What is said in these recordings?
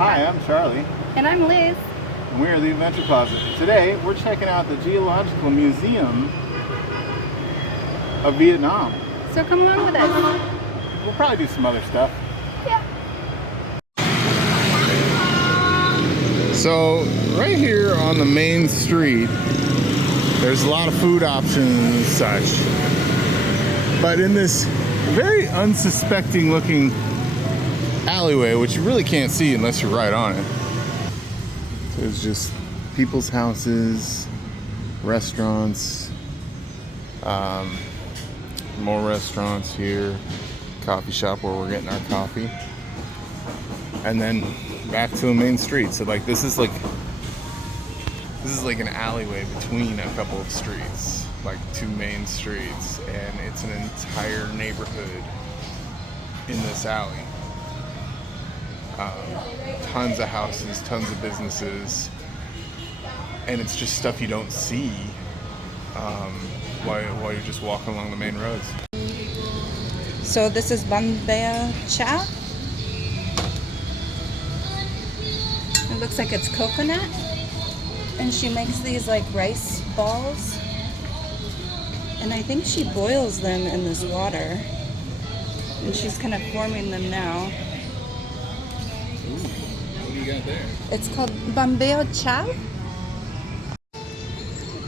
Hi, I'm Charlie. And I'm Liz. And we are the Adventure Closet. Today, we're checking out the Geological Museum of Vietnam. So come along with us. We'll probably do some other stuff. Yeah. So, right here on the main street, there's a lot of food options and such. But in this very unsuspecting looking alleyway, which you really can't see unless you're right on it, there's just people's houses, restaurants, more restaurants here, coffee shop where we're getting our coffee, and then back to the main street. So like this is like an alleyway between a couple of streets, like two main streets, and it's an entire neighborhood in this alley. Tons of houses, tons of businesses, and it's just stuff you don't see while you're just walking along the main roads. So this is Banh Bea Cha. It looks like it's coconut, and she makes these like rice balls, and I think she boils them in this water, and she's kind of forming them now. What do you got there? It's called Banh Bea Cha.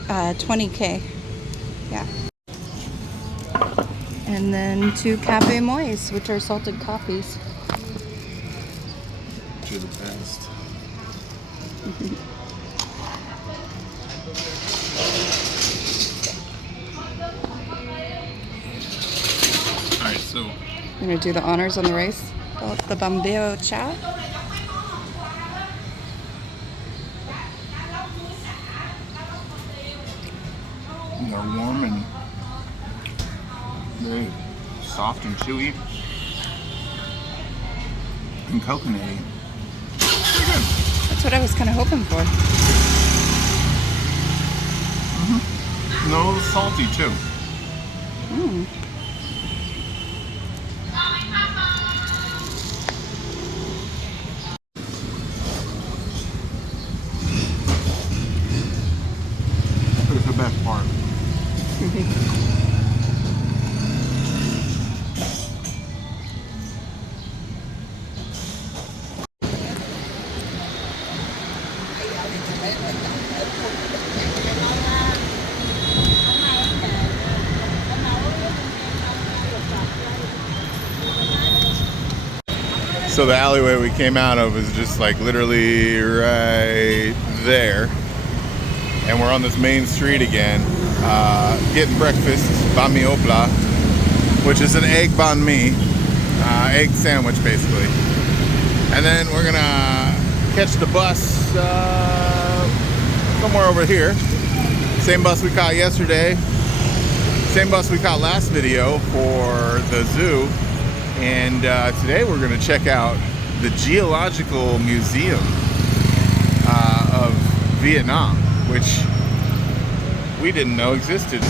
20K. Yeah. And then 2 Cafe Mois, which are salted coffees. You're the best. Alright, so I'm gonna do the honors on the rice. The Banh Bea Cha. they're warm and very soft and chewy and coconutty. Pretty good. That's what I was kind of hoping for. And they're a little salty too. Mm. It's the best part. So the alleyway we came out of is just like literally right there. And we're on this main street again, getting breakfast, banh mi Opal, which is an egg banh mi, egg sandwich basically. And then we're gonna catch the bus somewhere over here. Same bus we caught yesterday, same bus we caught last video for the zoo. And today we're gonna check out the Geological Museum of Vietnam, which we didn't know existed.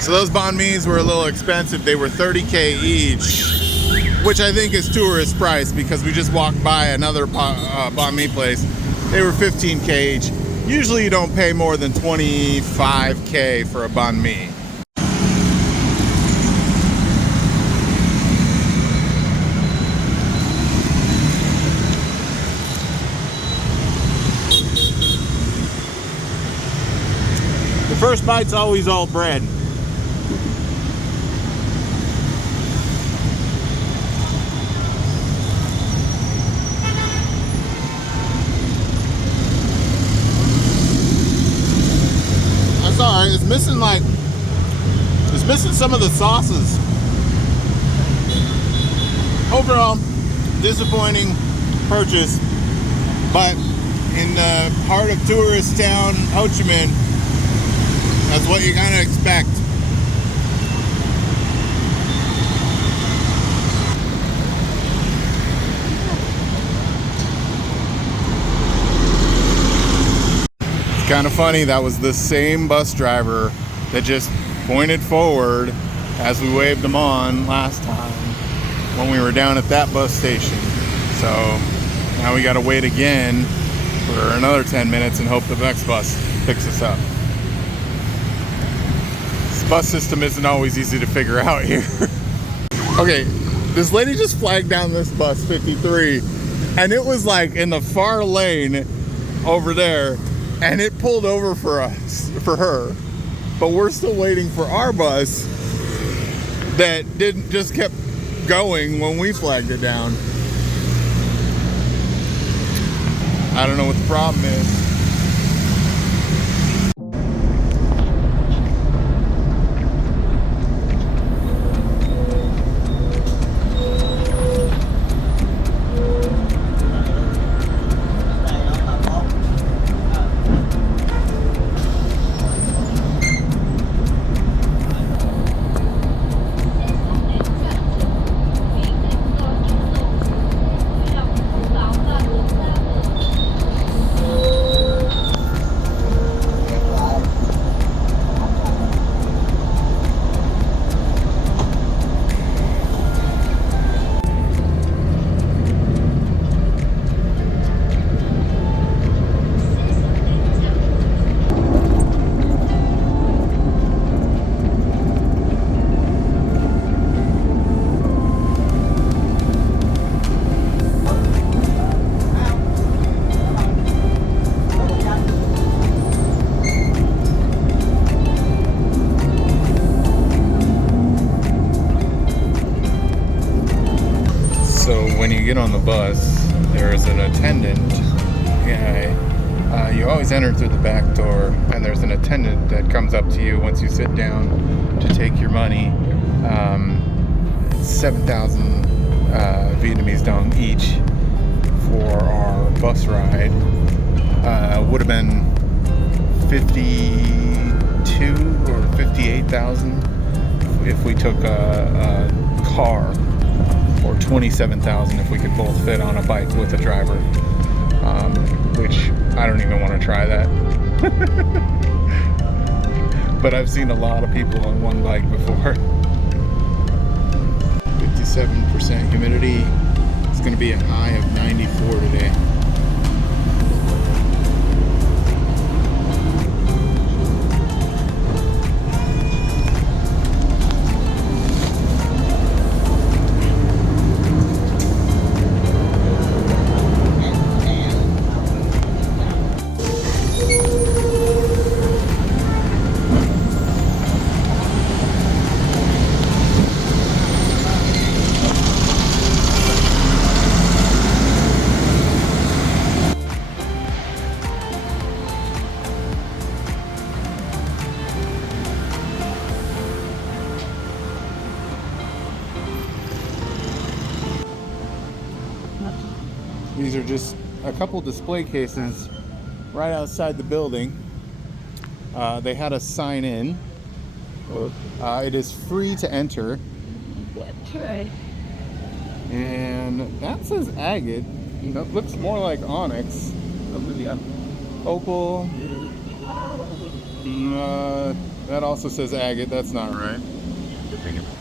So those banh mi's were a little expensive. They were 30K each, which I think is tourist price because we just walked by another banh mi place. They were 15K each. Usually you don't pay more than 25K for a banh mi. The first bite's always all bread. Alright, it's missing some of the sauces. Overall, disappointing purchase, but in the heart of tourist town, Ho Chi Minh, that's what you're gonna expect. It's kind of funny, that was the same bus driver that just pointed forward as we waved them on last time when we were down at that bus station. So now we got to wait again for another 10 minutes and hope the next bus picks us up. This bus system isn't always easy to figure out here. Okay, this lady just flagged down this bus 53, and it was like in the far lane over there, and it pulled over for her. But we're still waiting for our bus that just kept going when we flagged it down. I don't know what the problem is. On the bus, there is an attendant guy. You always enter through the back door, and there's an attendant that comes up to you once you sit down to take your money. 7,000 Vietnamese dong each for our bus ride. Would have been 52 or 58,000 if we took a car, or 27,000 if we could both fit on a bike with a driver, which I don't even want to try that. But I've seen a lot of people on one bike before. 57% humidity. It's going to be a high of 94 today. These are just a couple display cases right outside the building. They had us sign in. It is free to enter. And that says agate. That looks more like onyx. Opal. That also says agate. That's not right.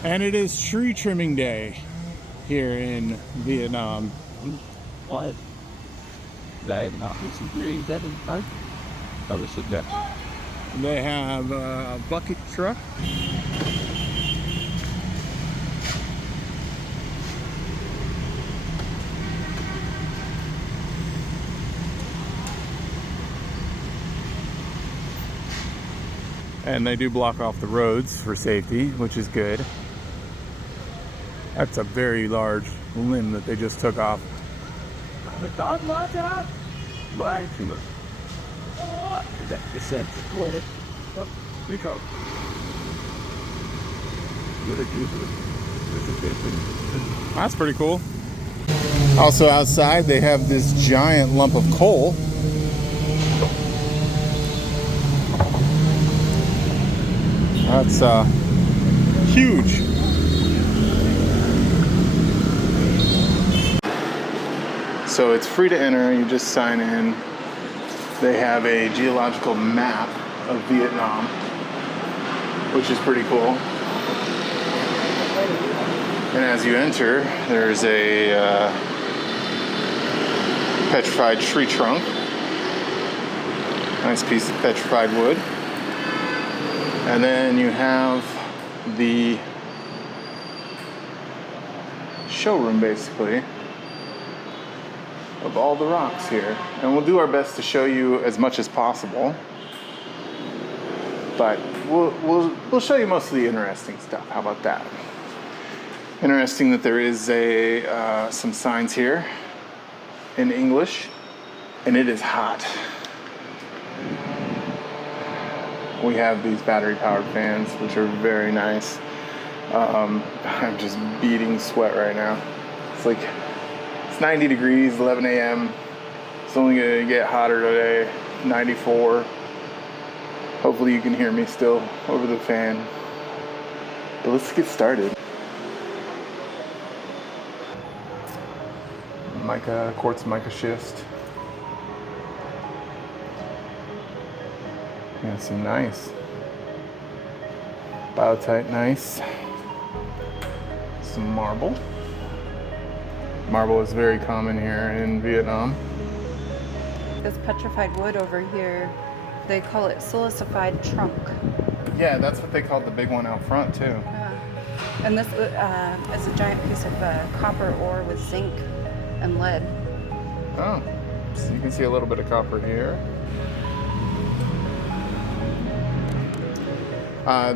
And it is tree trimming day here in Vietnam. What? They have a bucket truck. And they do block off the roads for safety, which is good. That's a very large limb that they just took off. That's pretty cool. Also outside they have this giant lump of coal. That's huge. So it's free to enter, you just sign in. They have a geological map of Vietnam, which is pretty cool. And as you enter, there's a petrified tree trunk. Nice piece of petrified wood. And then you have the showroom, basically, of all the rocks here. And we'll do our best to show you as much as possible. But we'll show you most of the interesting stuff. How about that? Interesting that there is some signs here in English, and it is hot. We have these battery-powered fans, which are very nice. I'm just beating sweat right now. It's 90 degrees, 11 a.m. It's only gonna get hotter today, 94. Hopefully you can hear me still over the fan. But let's get started. Quartz mica schist. Yeah, some nice biotite, nice. Some marble. Marble is very common here in Vietnam. This petrified wood over here, they call it silicified trunk. Yeah, that's what they called the big one out front too. And this is a giant piece of copper ore with zinc and lead. Oh, so you can see a little bit of copper here.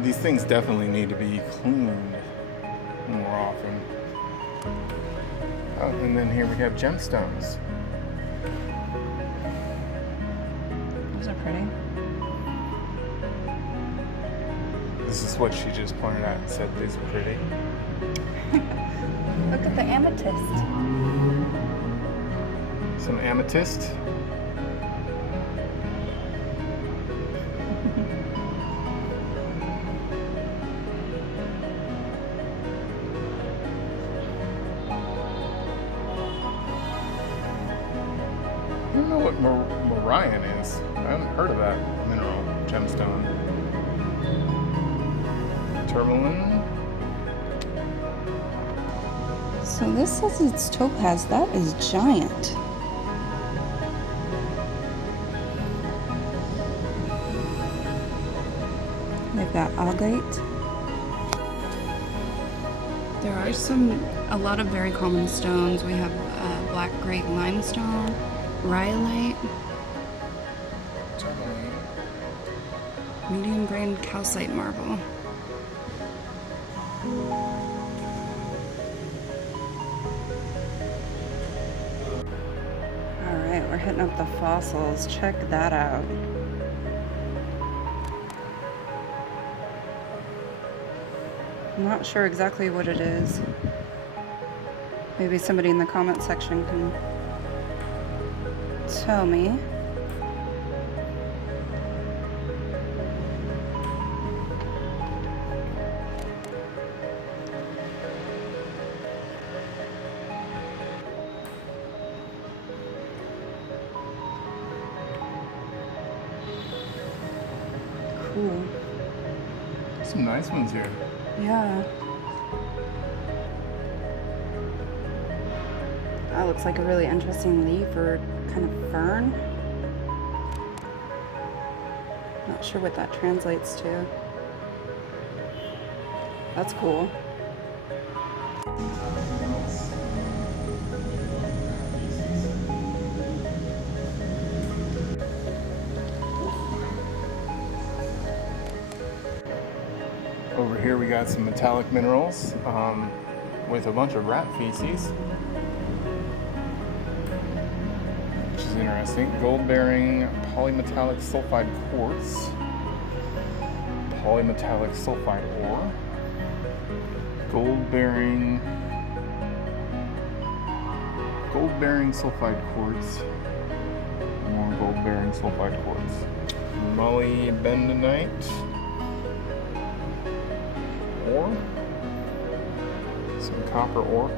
These things definitely need to be cleaned more often. Oh, and then here we have gemstones. Those are pretty. This is what she just pointed out and said these are pretty. Look at the amethyst. Some amethyst. I don't know what Morion is. I haven't heard of that mineral, gemstone. Tourmaline. So this says it's topaz. That is giant. They've got agate. There are a lot of very common stones. We have black grade limestone, rhyolite, Tourmaline. medium grain calcite marble. All right, we're hitting up the fossils. Check that out. I'm not sure exactly what it is. Maybe somebody in the comment section can tell me. Cool. Some nice ones here. Yeah. That looks like a really interesting leaf or kind of fern. Not sure what that translates to. That's cool. Over here we got some metallic minerals with a bunch of rat feces, which is interesting. Gold-bearing polymetallic sulfide quartz, polymetallic sulfide ore, gold-bearing sulfide quartz, more gold-bearing sulfide quartz, molybdenite ore, some copper ore.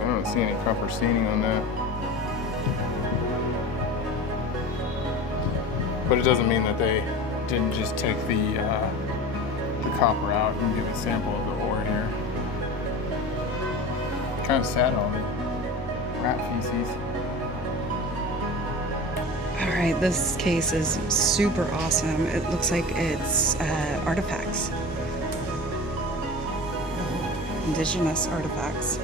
I don't see any copper staining on that. But it doesn't mean that they didn't just take the copper out and give a sample of the ore here. Kind of sad, all the rat feces. All right, this case is super awesome. It looks like it's artifacts. Indigenous artifacts.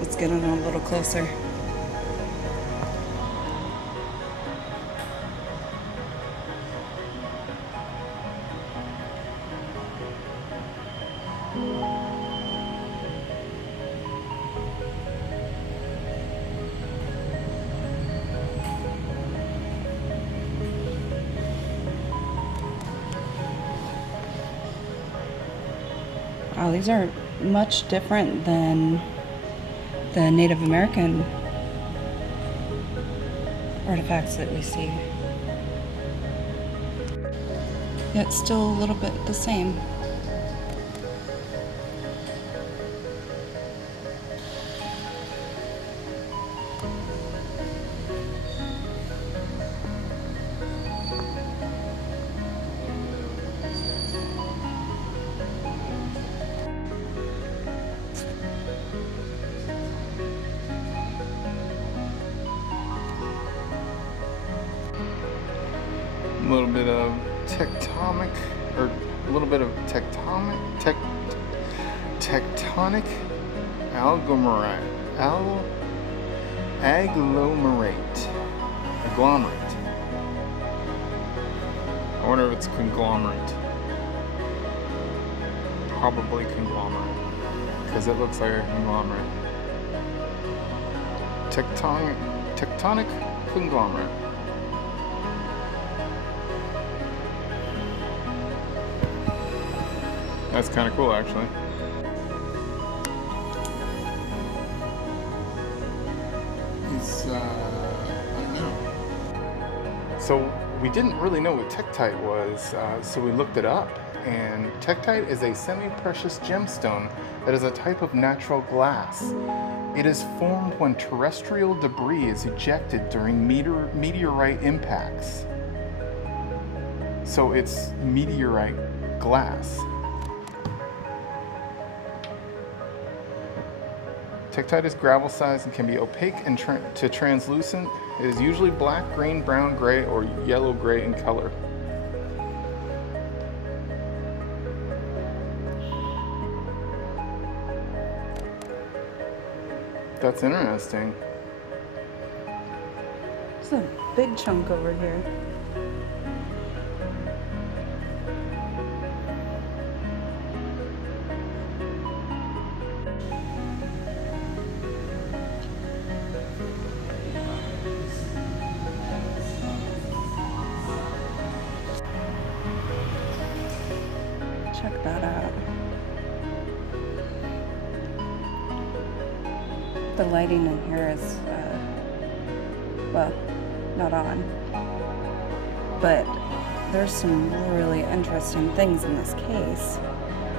Let's get in a little closer. Wow, these are much different than the Native American artifacts that we see. Yet still a little bit the same. A little bit of tectonic agglomerate. I wonder if it's conglomerate. Probably conglomerate, because it looks like a conglomerate. Tectonic conglomerate. That's kind of cool, actually. It's, I don't know. So we didn't really know what tektite was, so we looked it up. And tektite is a semi-precious gemstone that is a type of natural glass. It is formed when terrestrial debris is ejected during meteorite impacts. So it's meteorite glass. Tektite is gravel sized and can be opaque and to translucent. It is usually black, green, brown, gray, or yellow-gray in color. That's interesting. There's a big chunk over here. Check that out. The lighting in here is, well, not on. But there's some really interesting things in this case.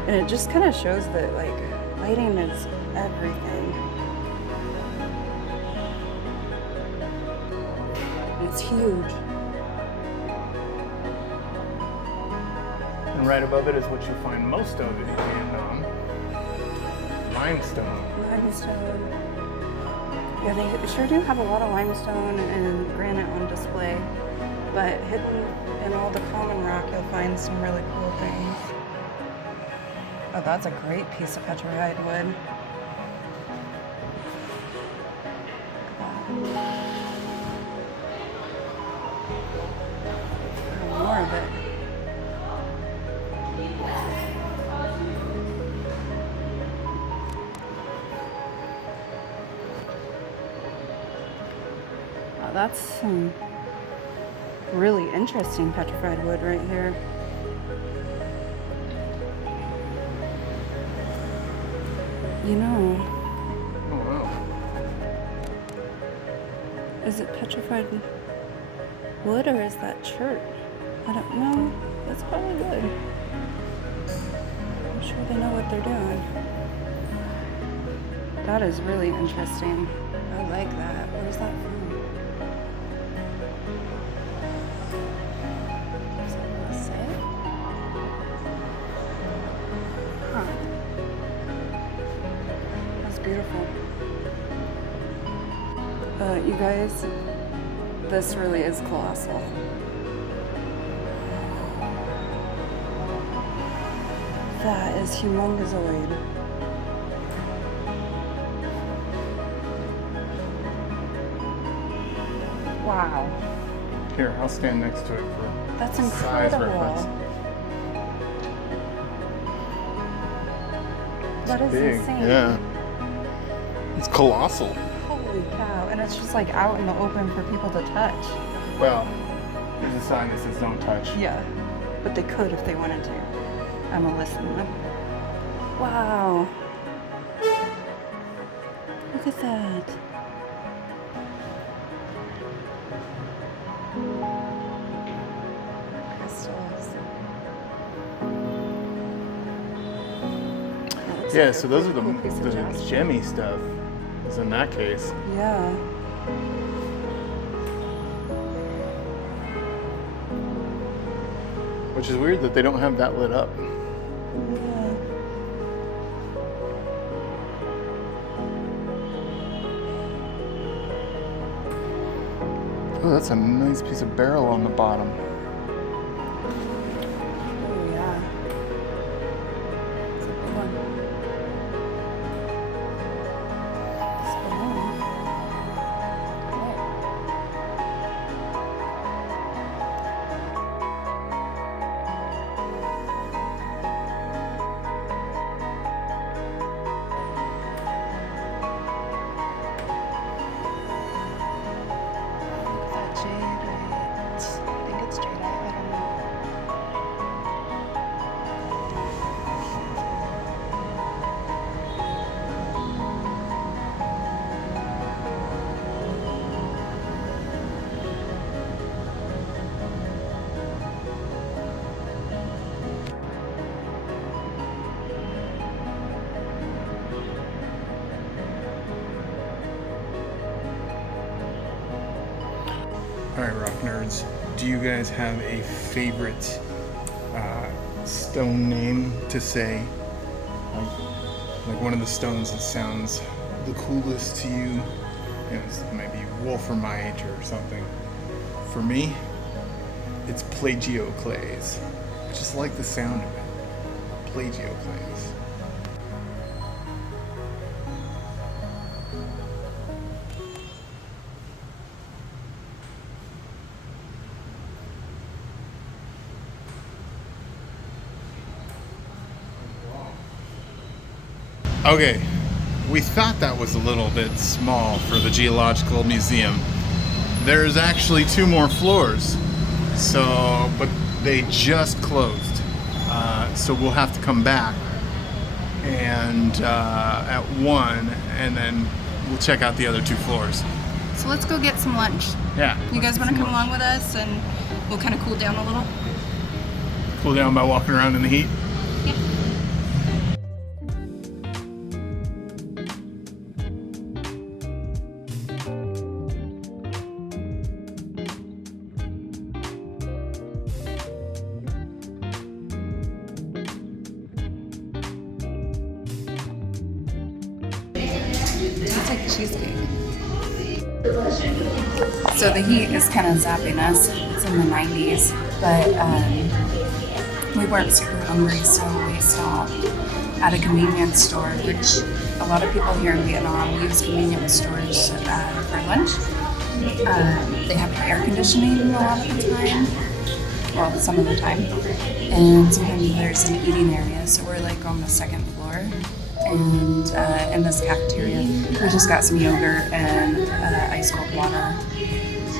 And it just kind of shows that, like, lighting is everything. It's huge. And right above it is what you find most of in Vietnam. Limestone. Limestone. Yeah, they sure do have a lot of limestone and granite on display. But hidden in all the common rock, you'll find some really cool things. Oh, that's a great piece of petrified wood. More of it. Wow, that's some really interesting petrified wood right here. You know, Oh, wow. is it petrified wood or is that chert? I don't know. That's probably wood. I'm sure they know what they're doing. That is really interesting. I like that. Where's that from? You guys, this really is colossal. That is humongously. Wow. Here, I'll stand next to it for That's size incredible. reference. That is Big, insane. yeah. It's colossal. Holy cow. And it's just like out in the open for people to touch. Well, there's a sign that says don't touch. Yeah. But they could if they wanted to. I'm gonna listen to them. Wow. Look at that. Crystals. That looks Yeah, like so a those are pretty cool piece of the jasper. gemmy stuff. Is in that case. Yeah. Which is weird that they don't have that lit up. Yeah. Oh, that's a nice piece of barrel on the bottom. Oh, yeah. It's a big one. Spoon. That jadeite. I think it's jadeite. I don't know. Alright, rock nerds, do you guys have a favorite stone name to say? Like one of the stones that sounds the coolest to you? You know, maybe wolframite or something. For me, it's plagioclase. I just like the sound of it. Plagioclase. Okay, we thought that was a little bit small for the Geological Museum. There's actually 2 more floors, so but they just closed. So we'll have to come back and at 1, and then we'll check out the other 2 floors. So let's go get some lunch. Yeah. You guys want to come along with us and we'll kind of cool down a little? Cool down by walking around in the heat? Yeah. It's like cheesecake. So the heat is kind of zapping us. It's in the 90s, but we weren't super hungry, so we stopped at a convenience store, which a lot of people here in Vietnam use convenience stores for lunch. They have air conditioning a lot of the time, well, some of the time, and sometimes there's an eating area, so we're like on the 2nd floor. And in this cafeteria, we just got some yogurt and ice cold water.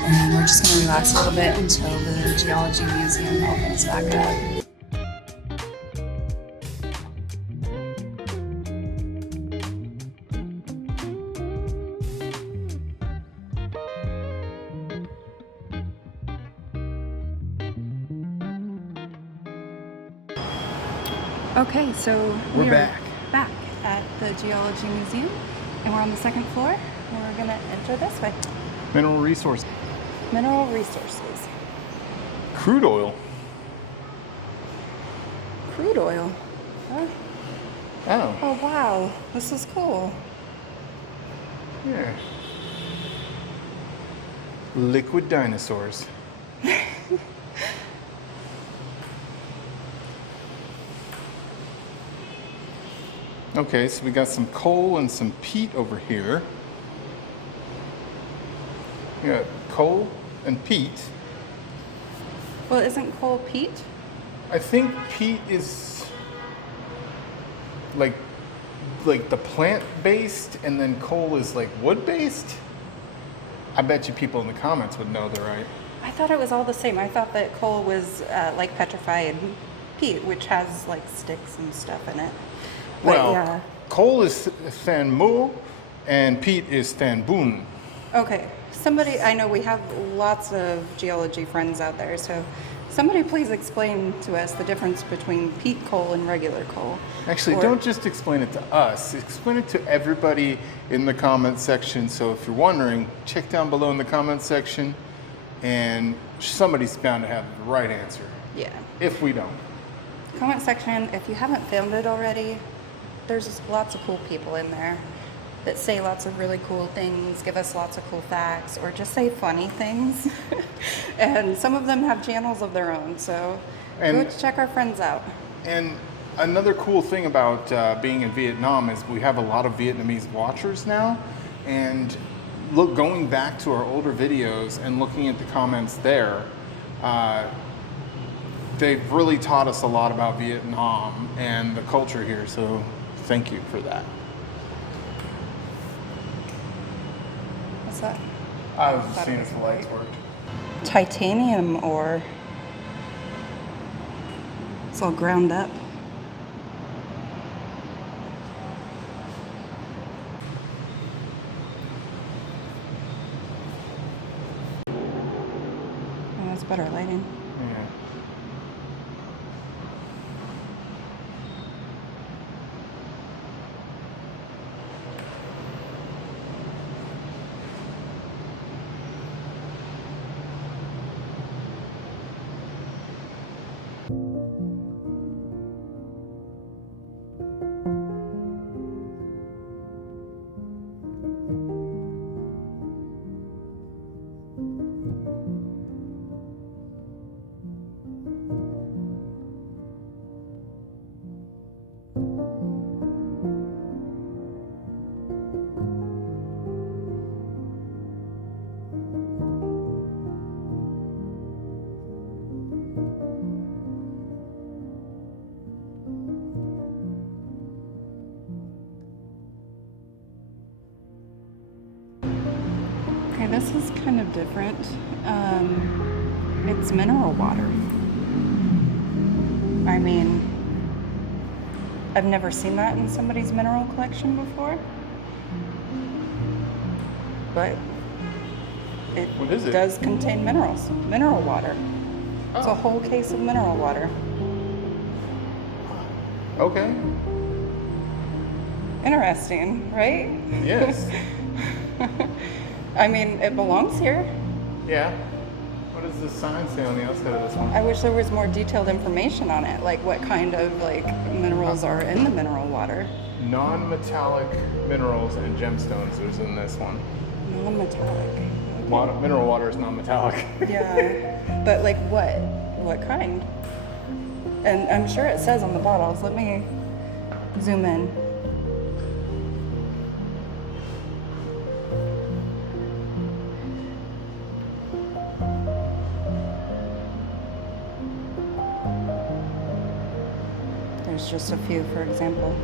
And we're just going to relax a little bit until the Geology Museum opens back up. Okay, so We're we are back. At the Geology Museum, and we're on the 2nd floor, and we're gonna enter this way. Mineral resource. Mineral resources. Crude oil. Crude oil. Huh? Oh, Oh wow, this is cool. yeah. Liquid dinosaurs. Okay, so we got some coal and some peat over here. We got coal and peat. Well, isn't coal peat? I think peat is like the plant-based, and then coal is like wood-based. I bet you people in the comments would know they're right. I thought it was all the same. I thought that coal was like petrified peat, which has like sticks and stuff in it. But Well, yeah. coal is than mu, and peat is than boon. Okay. Somebody, I know we have lots of geology friends out there, so somebody please explain to us the difference between peat coal and regular coal. Actually, don't just explain it to us. Explain it to everybody in the comment section. So if you're wondering, check down below in the comment section, and somebody's bound to have the right answer. Yeah. If we don't. Comment section, if you haven't found it already, there's lots of cool people in there that say lots of really cool things, give us lots of cool facts, or just say funny things. And some of them have channels of their own, so go check our friends out. And another cool thing about being in Vietnam is we have a lot of Vietnamese watchers now. And going back to our older videos and looking at the comments there, they've really taught us a lot about Vietnam and the culture here, so thank you for that. What's that? I was just seeing if the lights worked. Titanium ore. It's all ground up. Oh, that's better lighting. Yeah. Okay, this is kind of different. It's mineral water. I mean, I've never seen that in somebody's mineral collection before. But What is it? does contain minerals, mineral water. It's a Oh. whole case of mineral water. Okay. Interesting, right? Yes. I mean, it belongs here. Yeah. What does the sign say on the outside of this one? I wish there was more detailed information on it, like what kind of like minerals are in the mineral water. Non-metallic minerals and gemstones is in this one. Non-metallic. Mineral water is non-metallic. Yeah, but like what? What kind? And I'm sure it says on the bottles. Let me zoom in. There's just a few, for example.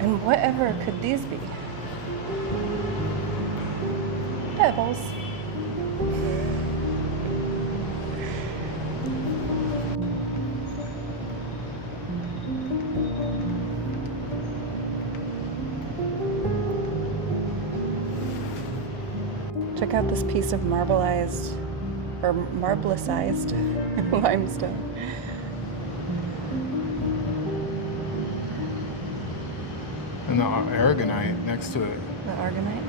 And whatever could these be? Pebbles. Check out this piece of marbleized or marblecized limestone. And the aragonite next to it. The argonite.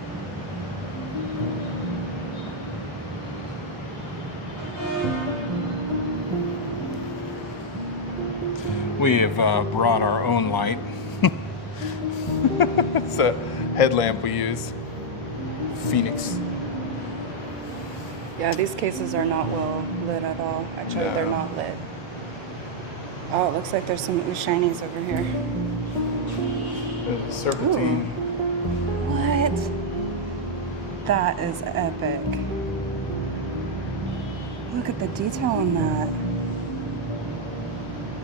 We have brought our own light. It's a headlamp we use. Phoenix. Yeah, these cases are not well lit at all. Actually, No. they're not lit. Oh, it looks like there's some shinies over here. There's a serpentine. What? That is epic. Look at the detail on that.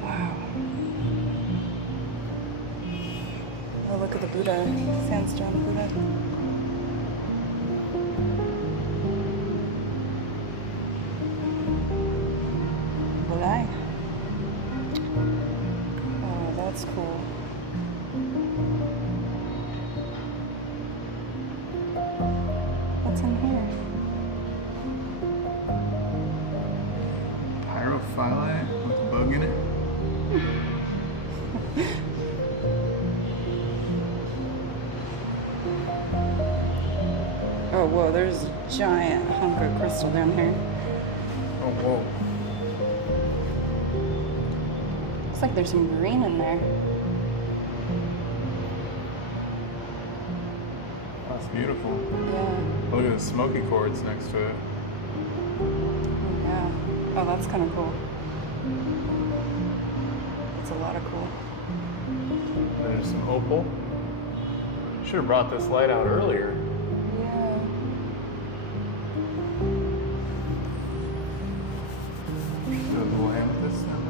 Wow. Oh, look at the Buddha. Sandstone Buddha. Bulai. Oh, that's cool. What's in here? Pyrophyllite with a bug in it. Oh, whoa, there's a giant hunk of crystal down here. Oh, whoa. Looks like there's some green in there. That's beautiful. Yeah. Look at the smoky quartz next to it. Yeah. Oh, that's kind of cool. That's a lot of cool. There's some opal. Should have brought this light out earlier. Yeah. There's a little amethyst down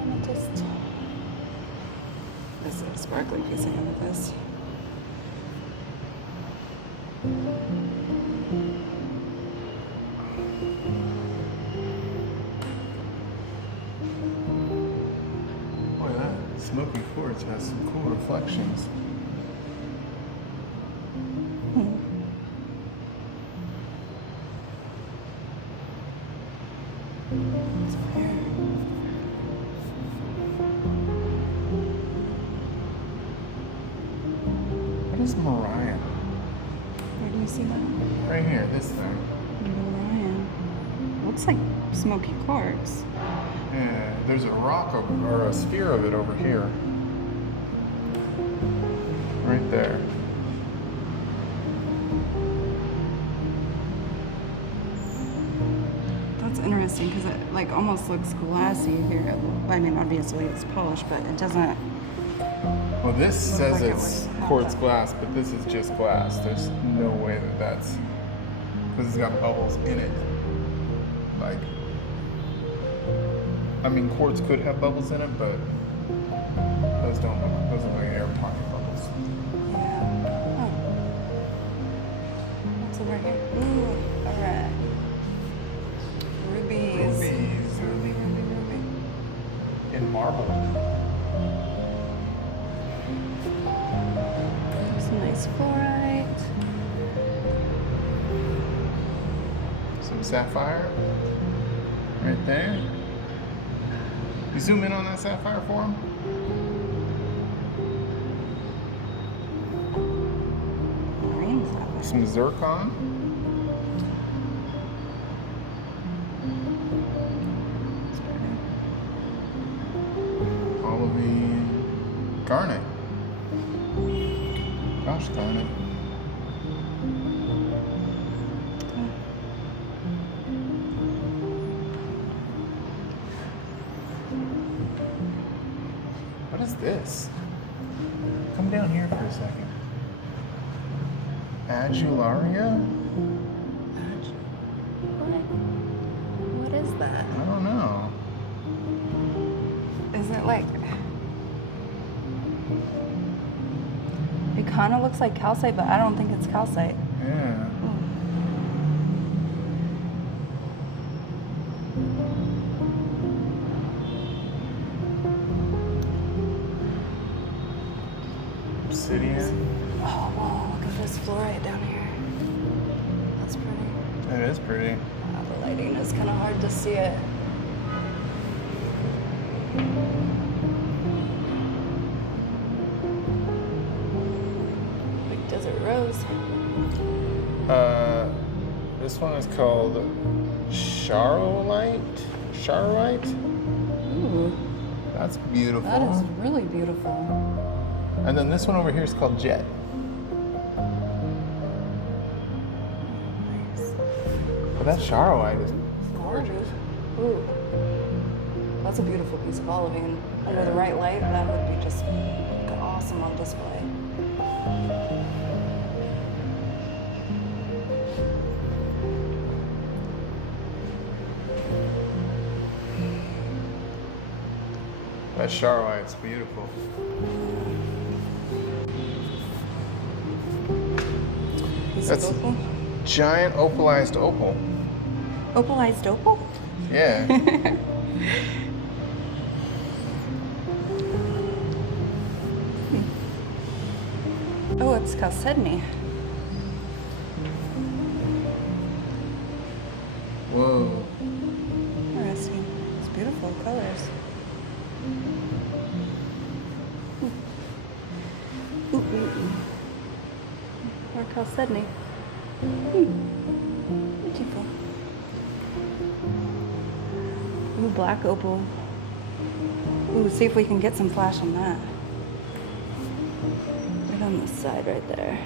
Amethyst. This is a sparkling piece of amethyst. Boy, that smoky quartz has some cool reflections. It's here. What is Mariah? Where do you see that? Right here, this thing. Orion. Looks like smoky quartz. Yeah, there's a rock or a sphere of it over here. Right there. That's interesting because it like almost looks glassy here. I mean, obviously it's polished, but it doesn't. Well, this says like it it's would have quartz that. glass, but this is just glass. There's no way that that's because it's got bubbles in it. Like, I mean, quartz could have bubbles in it, but those don't look. Those look like air pocket bubbles. Yeah. Oh. What's over here? Ooh, all right. Rubies. Rubies. Ruby. In marble. Some nice fluorite. Some sapphire. Right there. You zoom in on that sapphire for him. Green sapphire. Some zircon. Olivine. Garnet. Gosh darn it. What is this? Come down here for a second. Adularia? What is that? I don't know. Is it like? It kind of looks like calcite, but I don't think it's calcite. Yeah. Obsidian. Oh, whoa, look at this fluorite down here. That's pretty. That is pretty. The lighting is kind of hard to see it. Like desert rose. This one is called Charolite. Charolite. Ooh, That's beautiful. that is really beautiful. And then this one over here is called Jet. Nice. But that Charoite is gorgeous. Ooh. That's a beautiful piece of olivine. Under the right light, that would be just awesome on display. That Charoite's beautiful. Piece That's of opal. giant opalized opal. Opalized opal? Yeah. Oh, it's Chalcedony. Whoa. Interesting. It's beautiful colors. Ooh, ooh, ooh. Or Chalcedony. Beautiful. Ooh, black opal. Ooh, see if we can get some flash on that. Right on the side right there.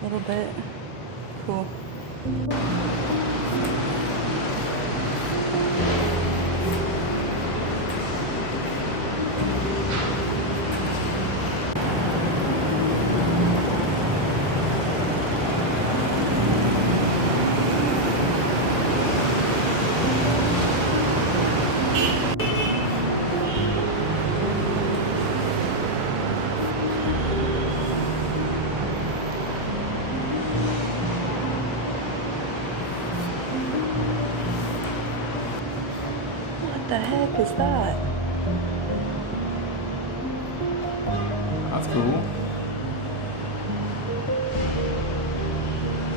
A little bit. Cool. What the heck is that? That's cool.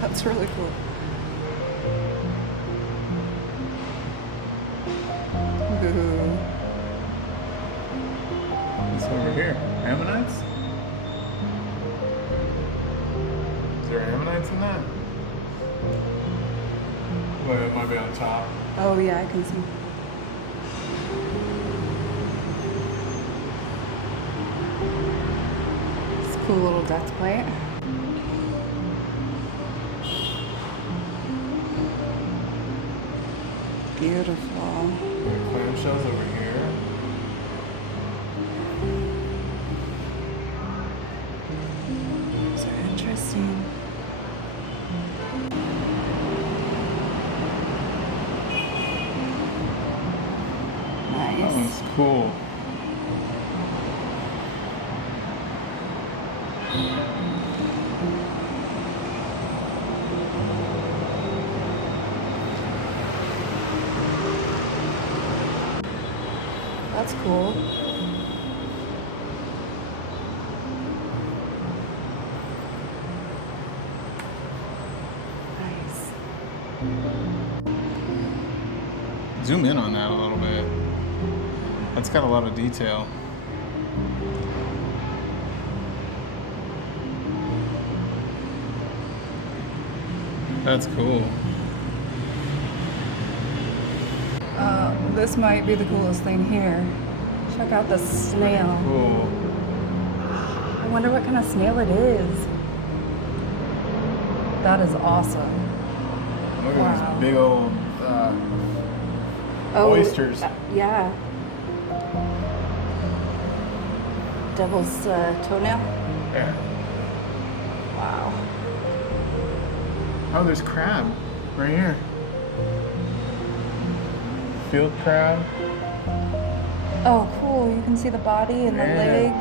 That's really cool. Ooh. This over here. Ammonites? Is there ammonites in that? Well, it might be on top. Oh yeah, I can see. It's a cool little deck plate. Beautiful. Clamshells over here. Those are interesting. That Nice. one's cool. That's cool. Nice. Zoom in on that a little bit. That's got a lot of detail. That's cool. This might be the coolest thing here. Check out the snail. Cool. I wonder what kind of snail it is. That is awesome. Look Wow. at these big old oysters. Yeah. Devil's toenail. Yeah. Wow. Oh, there's crab right here. Field crab. Oh, cool. You can see the body and the Yeah.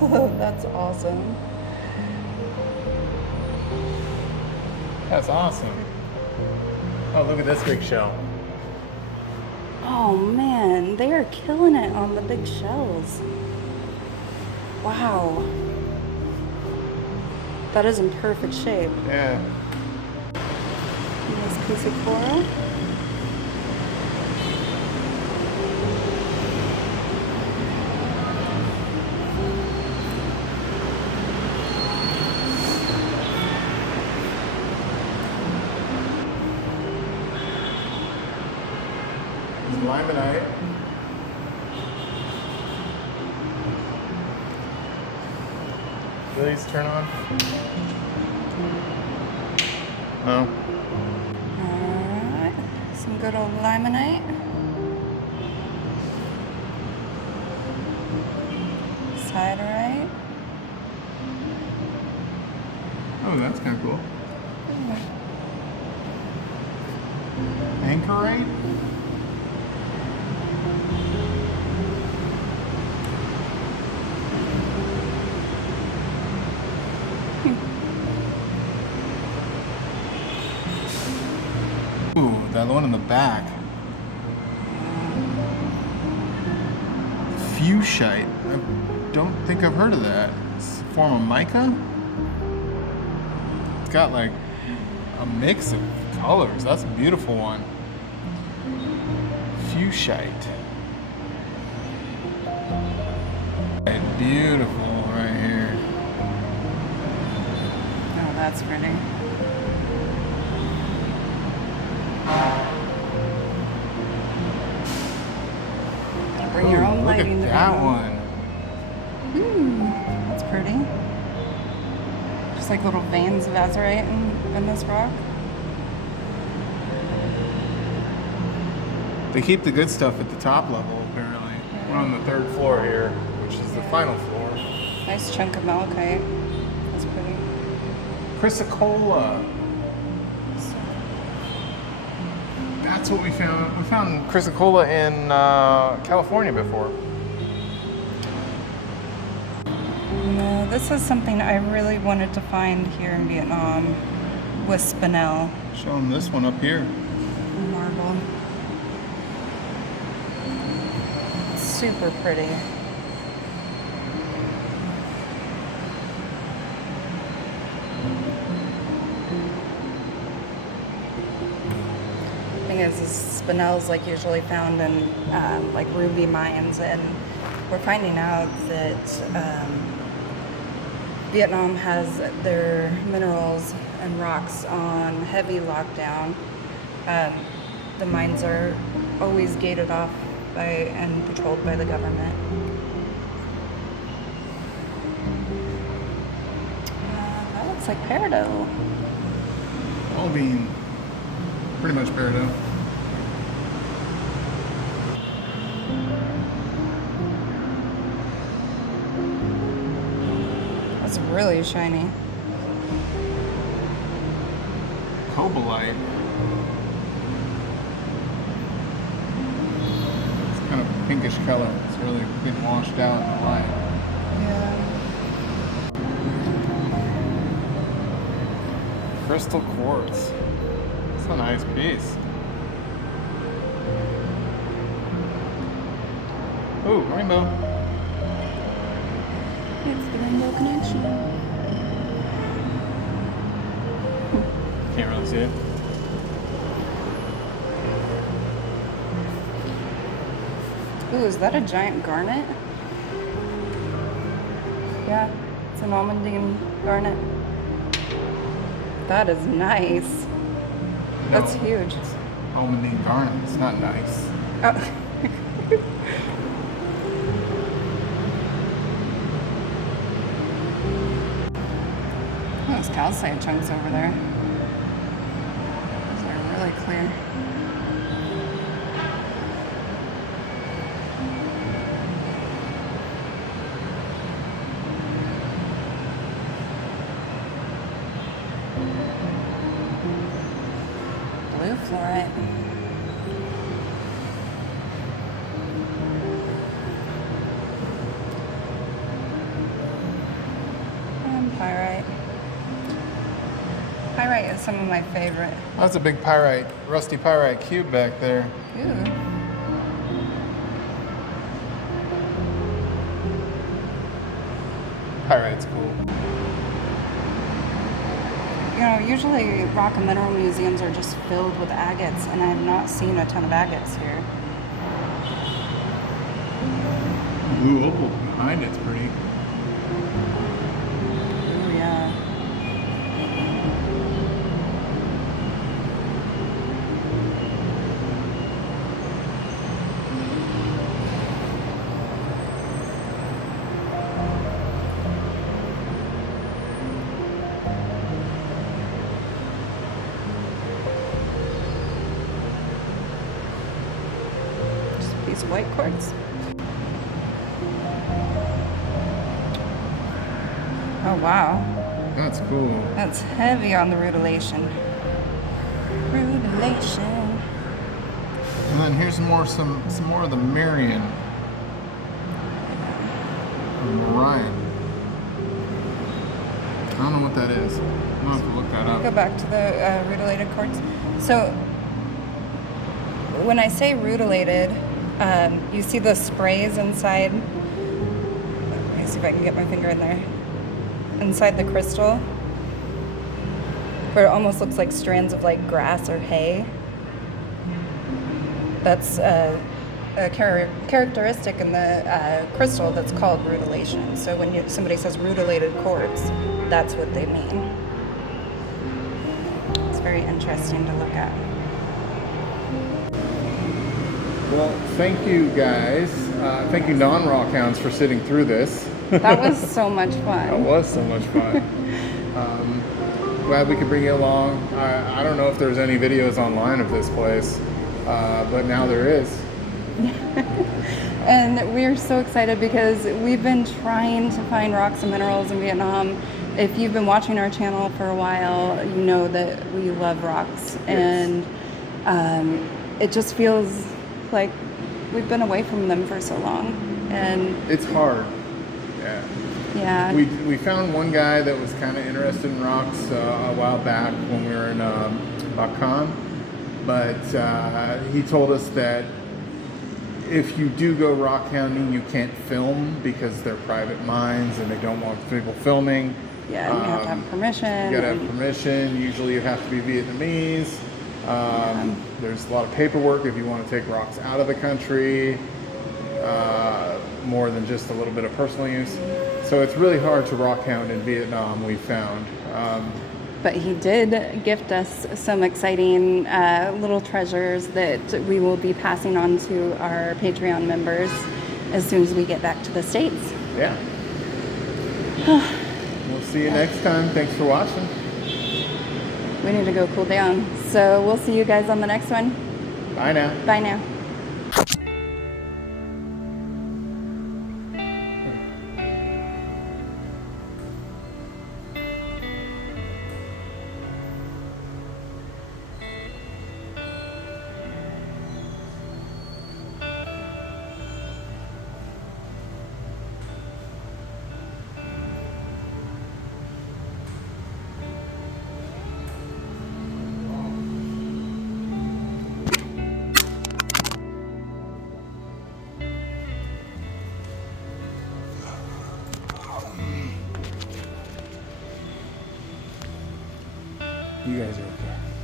legs. That's awesome. That's awesome. Oh, look at this big shell. Oh man, they are killing it on the big shells. Wow. That is in perfect shape. Yeah. Nice piece of coral. limonite. Do these turn on? No. Alright, some good old limonite. Siderite. Oh, that's kind of cool. Anchorite? Ooh, that one in the back. Fuchsite. I don't think I've heard of that. It's a form of mica? It's got like a mix of colors. That's a beautiful one. Fuchsite. Beautiful right here. Oh, that's pretty. Bring your own Look at lighting to that the one. That's pretty. Just like little veins of azurite in this rock. They keep the good stuff at the top level, apparently. We're on the 3rd floor here, which is the final floor. Nice chunk of malachite. That's pretty. Chrysocolla. That's what we found. We found Chrysocolla in California before. No, this is something I really wanted to find here in Vietnam with spinel. Show them this one up here. Marble. Super pretty. Thing is spinel's like usually found in like ruby mines, and we're finding out that Vietnam has their minerals and rocks on heavy lockdown. The mines are always gated off by and patrolled by the government. That looks like peridot. All being pretty much peridot. That's really shiny. Cobalite. It's kind of pinkish color. It's really been washed out in the light. Yeah. Crystal quartz. It's a nice piece. Ooh, rainbow. It's the rainbow connection. Can't really see it. Ooh, is that a giant garnet? Yeah, it's an almandine garnet. That is nice. That's No, huge. It's almandine garnet. It's not nice. Oh. Those calcite chunks over there. Those are really clear. Blue fluorite. And pyrite. Pyrite is some of my favorite. That's a big pyrite, rusty pyrite cube back there. Ooh. Pyrite's cool. You know, usually rock and mineral museums are just filled with agates, and I have not seen a ton of agates here. Blue opal behind it's pretty. Ooh, yeah. these white quartz. Oh wow, That's cool. that's heavy on the rutilation. Rutilation. And then here's some more of the Marion. Orion. I don't know what that is. I'm gonna have to look that Go up. back to the rutilated quartz. So when I say rutilated, you see the sprays inside. Let me see if I can get my finger in there. Inside the crystal, where it almost looks like strands of like grass or hay. That's a characteristic in the crystal that's called rutilation. So when somebody says rutilated quartz, that's what they mean. It's very interesting to look at. Well, thank you guys. Thank you non-rockhounds for sitting through this. That was so much That fun. was so much fun. Glad we could bring you along. I don't know if there's any videos online of this place, but now there is. And we're so excited because we've been trying to find rocks and minerals in Vietnam. If you've been watching our channel for a while, you know that we love rocks. Yes. And it just feels like we've been away from them for so long. And It's hard. Yeah. yeah, We found one guy that was kind of interested in rocks a while back when we were in Bacan, but he told us that if you do go rock hounding, you can't film because they're private mines and they don't want people filming. yeah, and you have to have permission. You gotta have and- permission. Usually you have to be Vietnamese. There's a lot of paperwork if you want to take rocks out of the country, more than just a little bit of personal use. So it's really hard to rock hound in Vietnam, we found. But he did gift us some exciting little treasures that we will be passing on to our Patreon members as soon as we get back to the States. Yeah. We'll see you next time. Thanks for watching. We need to go cool down. So we'll see you guys on the next one. Bye now. Bye now. You guys are okay.